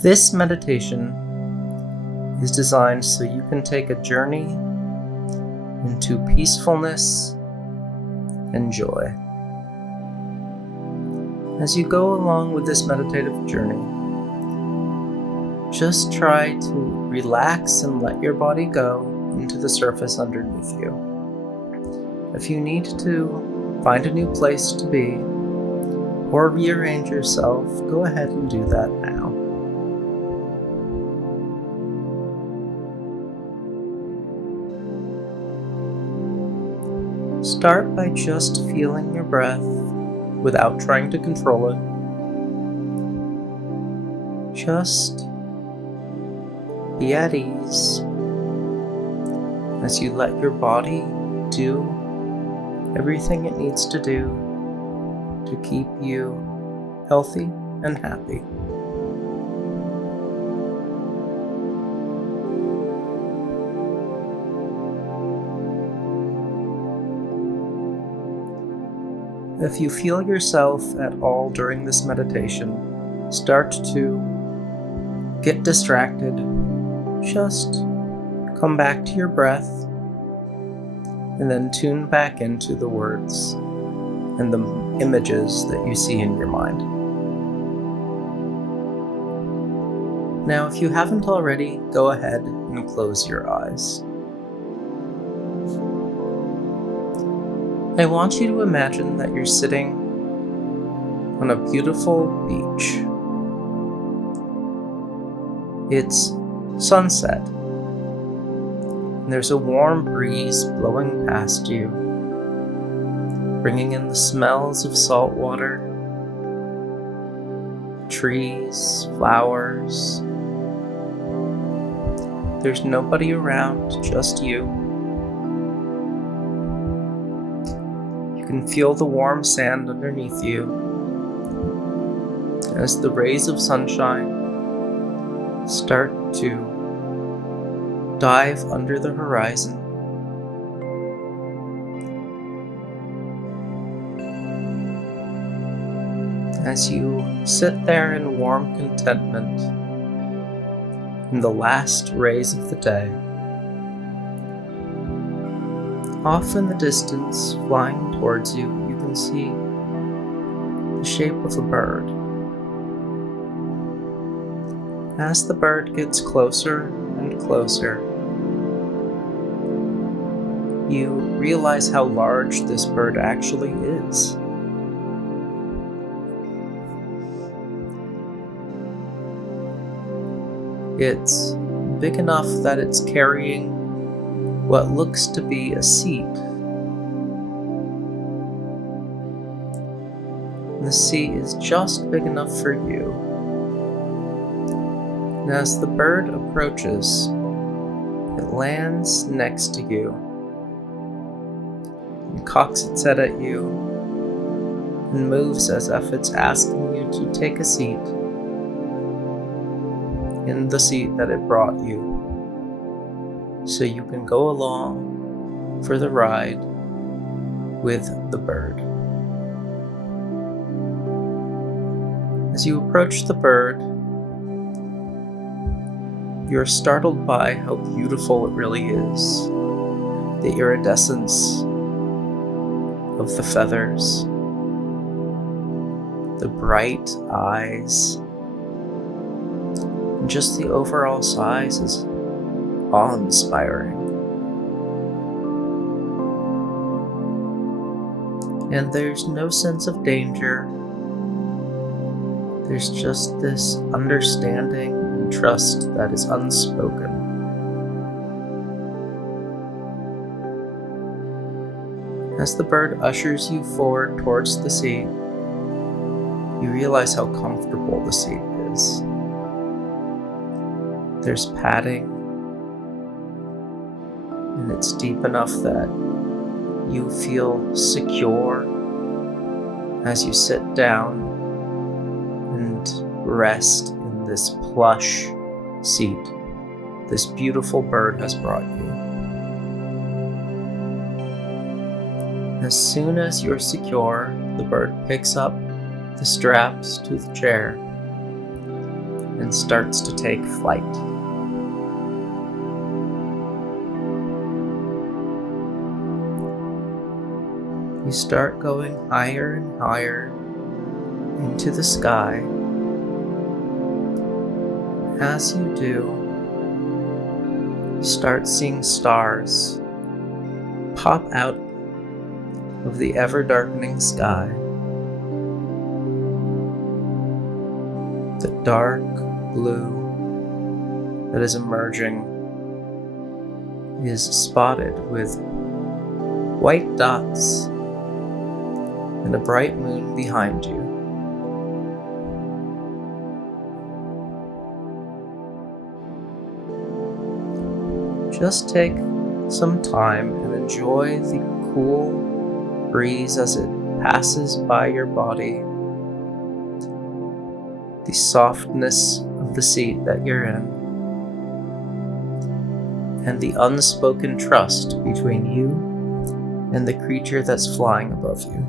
This meditation is designed so you can take a journey into peacefulness and joy. As you go along with this meditative journey, just try to relax and let your body go into the surface underneath you. If you need to find a new place to be or rearrange yourself, go ahead and do that now. Start by just feeling your breath without trying to control it. Just be at ease as you let your body do everything it needs to do to keep you healthy and happy. If you feel yourself at all during this meditation start to get distracted, just come back to your breath and then tune back into the words and the images that you see in your mind. Now, if you haven't already, go ahead and close your eyes. I want you to imagine that you're sitting on a beautiful beach. It's sunset. And there's a warm breeze blowing past you, bringing in the smells of salt water, trees, flowers. There's nobody around, just you. You can feel the warm sand underneath you as the rays of sunshine start to dive under the horizon. As you sit there in warm contentment in the last rays of the day, off in the distance, flying towards you, you can see the shape of a bird. As the bird gets closer and closer, you realize how large this bird actually is. It's big enough that it's carrying what looks to be a seat. The seat is just big enough for you. And as the bird approaches, it lands next to you and cocks its head at you and moves as if it's asking you to take a seat in the seat that it brought you, so you can go along for the ride with the bird. As you approach the bird, you're startled by how beautiful it really is. The iridescence of the feathers, the bright eyes, and just the overall size is awe-inspiring. And there's no sense of danger. There's just this understanding and trust that is unspoken. As the bird ushers you forward towards the seat, you realize how comfortable the seat is. There's padding, and it's deep enough that you feel secure as you sit down and rest in this plush seat this beautiful bird has brought you. As soon as you're secure, the bird picks up the straps to the chair and starts to take flight. You start going higher and higher into the sky. As you do, you start seeing stars pop out of the ever-darkening sky. The dark blue that is emerging is spotted with white dots and a bright moon behind you. Just take some time and enjoy the cool breeze as it passes by your body, the softness of the seat that you're in, and the unspoken trust between you and the creature that's flying above you.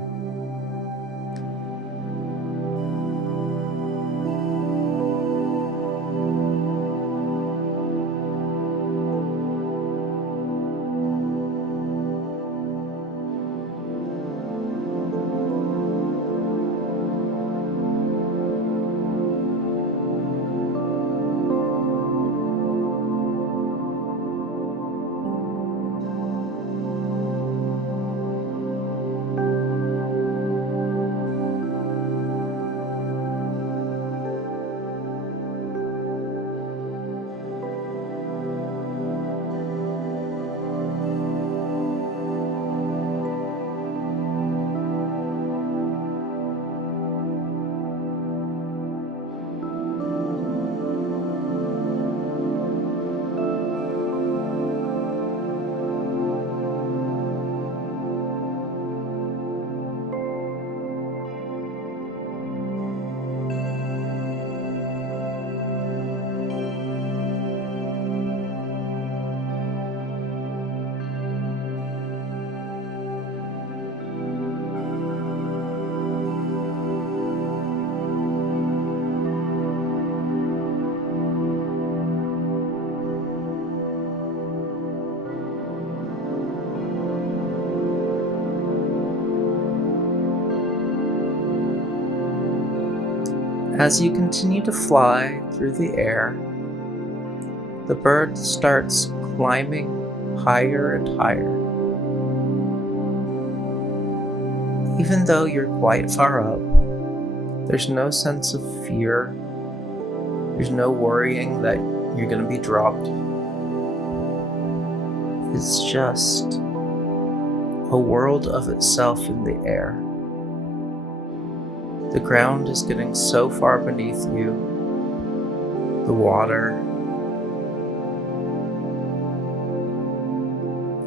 As you continue to fly through the air, the bird starts climbing higher and higher. Even though you're quite far up, there's no sense of fear. There's no worrying that you're going to be dropped. It's just a world of itself in the air. The ground is getting so far beneath you, the water,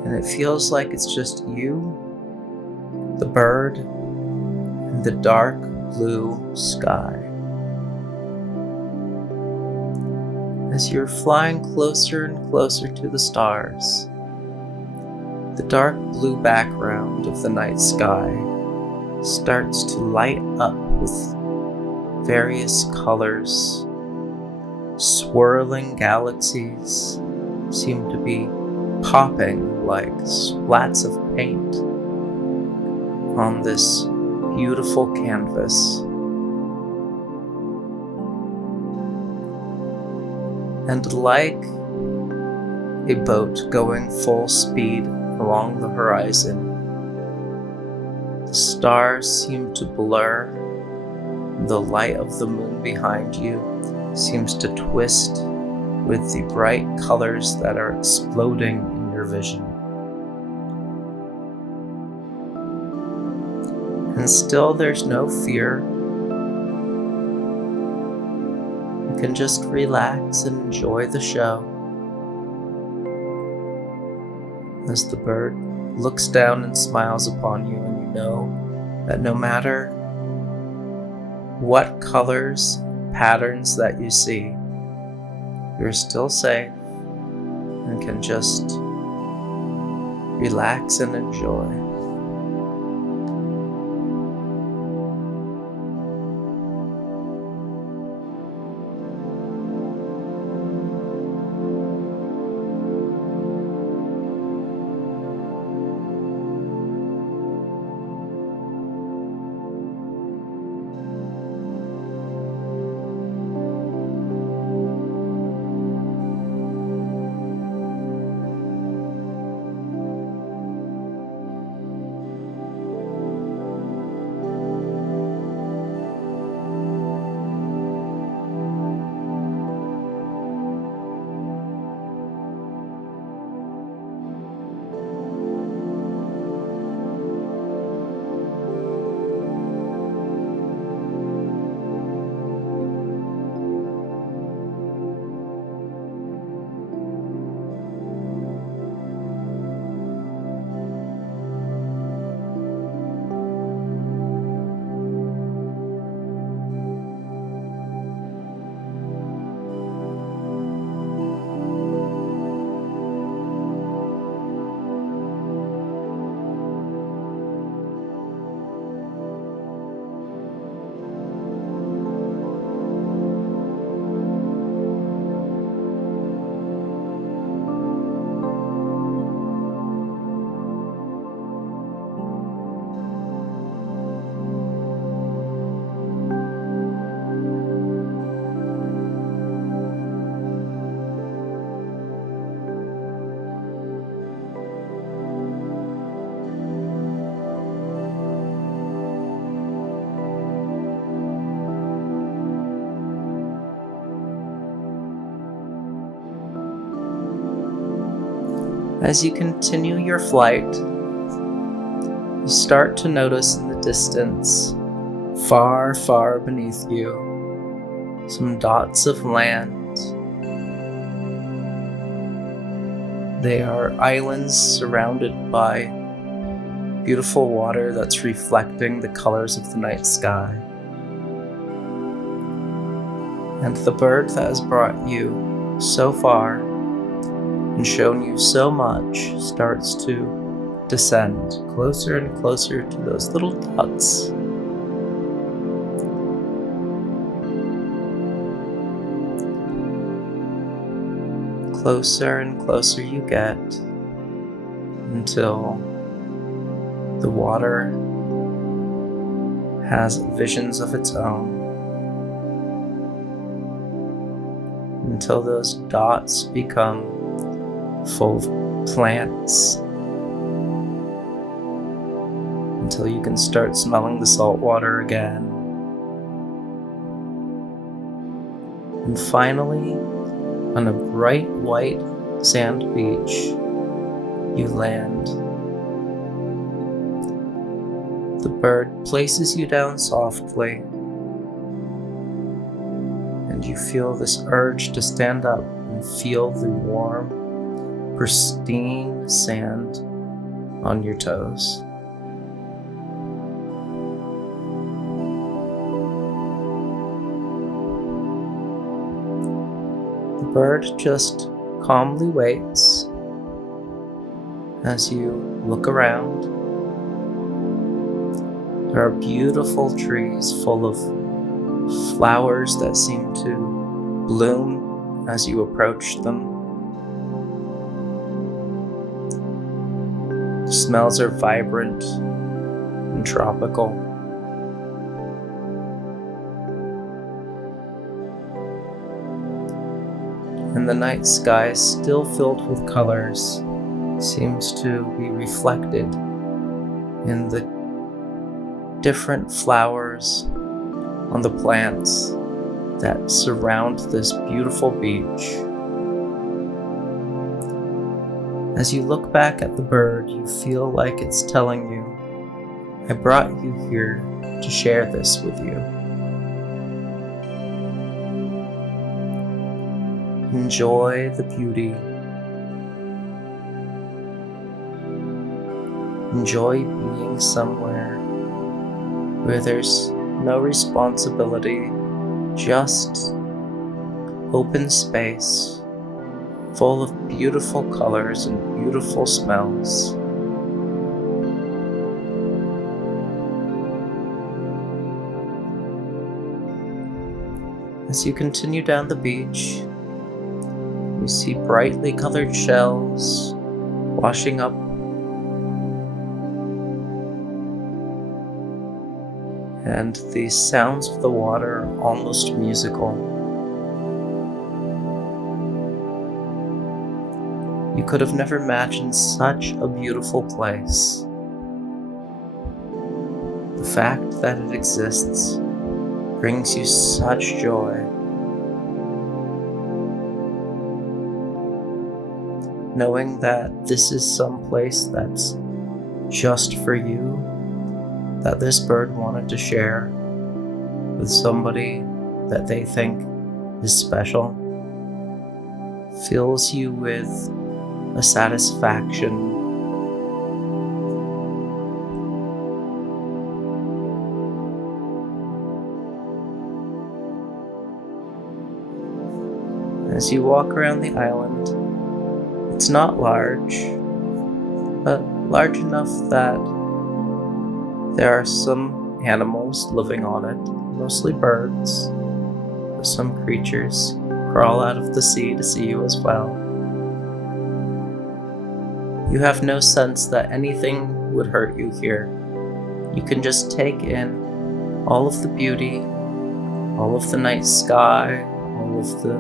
and it feels like it's just you, the bird, and the dark blue sky. As you're flying closer and closer to the stars, the dark blue background of the night sky starts to light up with various colors. Swirling galaxies seem to be popping like splats of paint on this beautiful canvas. And like a boat going full speed along the horizon, the stars seem to blur. The light of the moon behind you seems to twist with the bright colors that are exploding in your vision. And still there's no fear. You can just relax and enjoy the show. As the bird looks down and smiles upon you, and you know that no matter what colors, patterns that you see, you're still safe and can just relax and enjoy. As you continue your flight, you start to notice in the distance, far, far beneath you, some dots of land. They are islands surrounded by beautiful water that's reflecting the colors of the night sky. And the bird that has brought you so far and shown you so much starts to descend closer and closer to those little dots. Closer and closer you get until the water has visions of its own, until those dots become full of plants, until you can start smelling the salt water again. And finally, on a bright white sand beach, you land. The bird places you down softly, and you feel this urge to stand up and feel the warm, pristine sand on your toes. The bird just calmly waits as you look around. There are beautiful trees full of flowers that seem to bloom as you approach them. The smells are vibrant and tropical. And the night sky, still filled with colors, seems to be reflected in the different flowers on the plants that surround this beautiful beach. As you look back at the bird, you feel like it's telling you, I brought you here to share this with you. Enjoy the beauty. Enjoy being somewhere where there's no responsibility, just open space full of beautiful colors and beautiful smells. As you continue down the beach, you see brightly colored shells washing up, and the sounds of the water are almost musical. You could have never imagined such a beautiful place. The fact that it exists brings you such joy. Knowing that this is some place that's just for you, that this bird wanted to share with somebody that they think is special, fills you with a satisfaction. As you walk around the island, it's not large, but large enough that there are some animals living on it, mostly birds, but some creatures crawl out of the sea to see you as well. You have no sense that anything would hurt you here. You can just take in all of the beauty, all of the night sky, all of the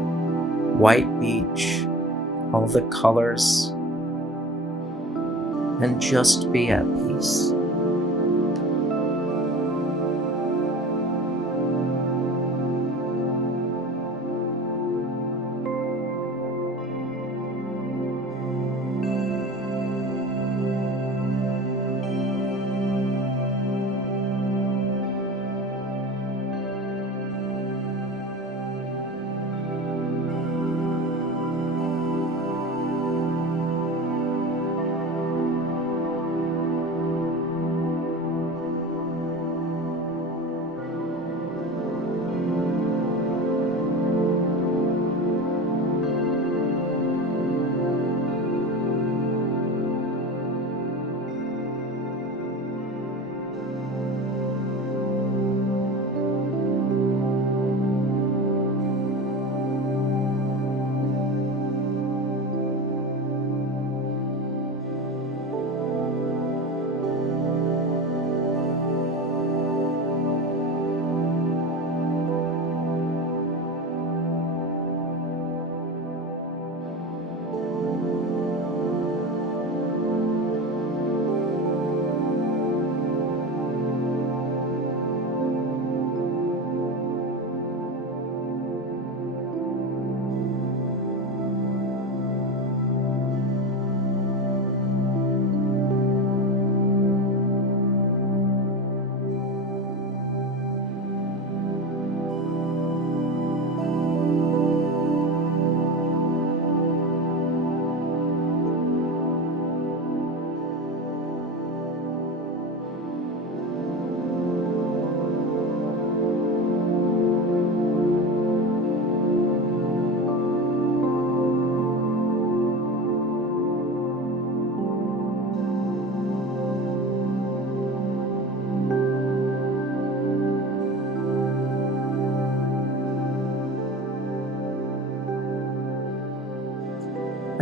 white beach, all the colors, and just be at peace.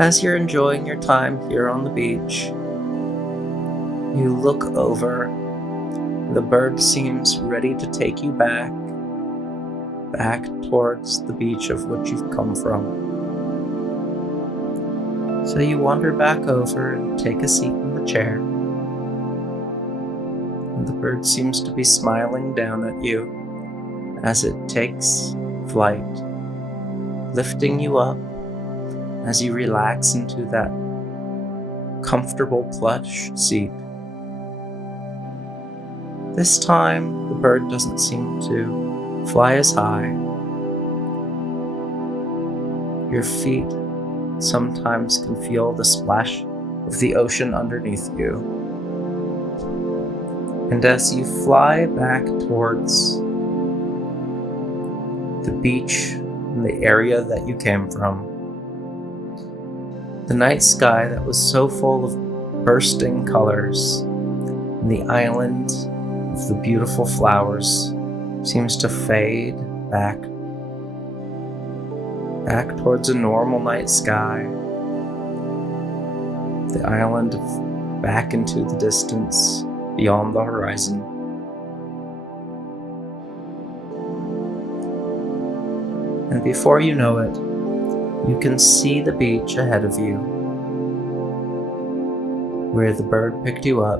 As you're enjoying your time here on the beach, you look over. The bird seems ready to take you back towards the beach of which you've come from. So you wander back over and take a seat in the chair. And the bird seems to be smiling down at you as it takes flight, lifting you up as you relax into that comfortable plush seat. This time, the bird doesn't seem to fly as high. Your feet sometimes can feel the splash of the ocean underneath you. And as you fly back towards the beach in the area that you came from, the night sky that was so full of bursting colors and the island of the beautiful flowers seems to fade back towards a normal night sky. The island back into the distance beyond the horizon. And before you know it, you can see the beach ahead of you, where the bird picked you up.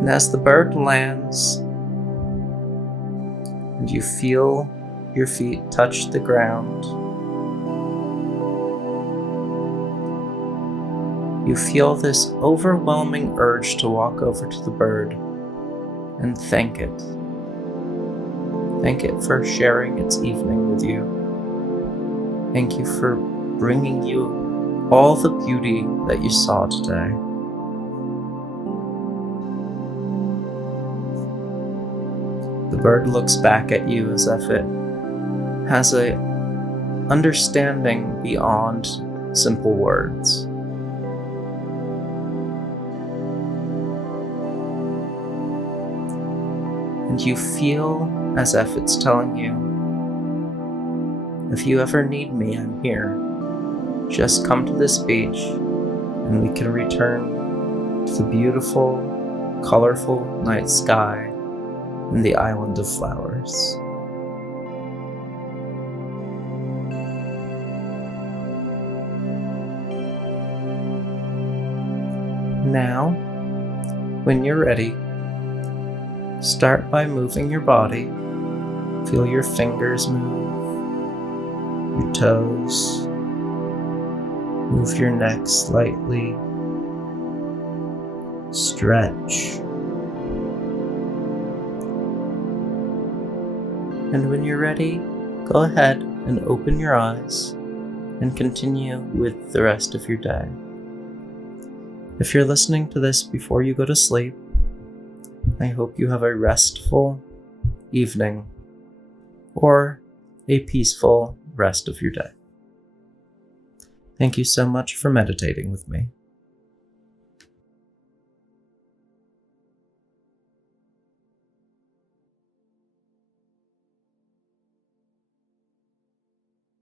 And as the bird lands, and you feel your feet touch the ground, you feel this overwhelming urge to walk over to the bird and thank it. Thank it for sharing its evening with you. Thank you for bringing you all the beauty that you saw today. The bird looks back at you as if it has an understanding beyond simple words. And you feel as if it's telling you, if you ever need me, I'm here. Just come to this beach and we can return to the beautiful, colorful night sky and the island of flowers. Now, when you're ready, start by moving your body. Feel your fingers move, your toes, move your neck slightly, stretch. And when you're ready, go ahead and open your eyes and continue with the rest of your day. If you're listening to this before you go to sleep, I hope you have a restful evening or a peaceful rest of your day. Thank you so much for meditating with me.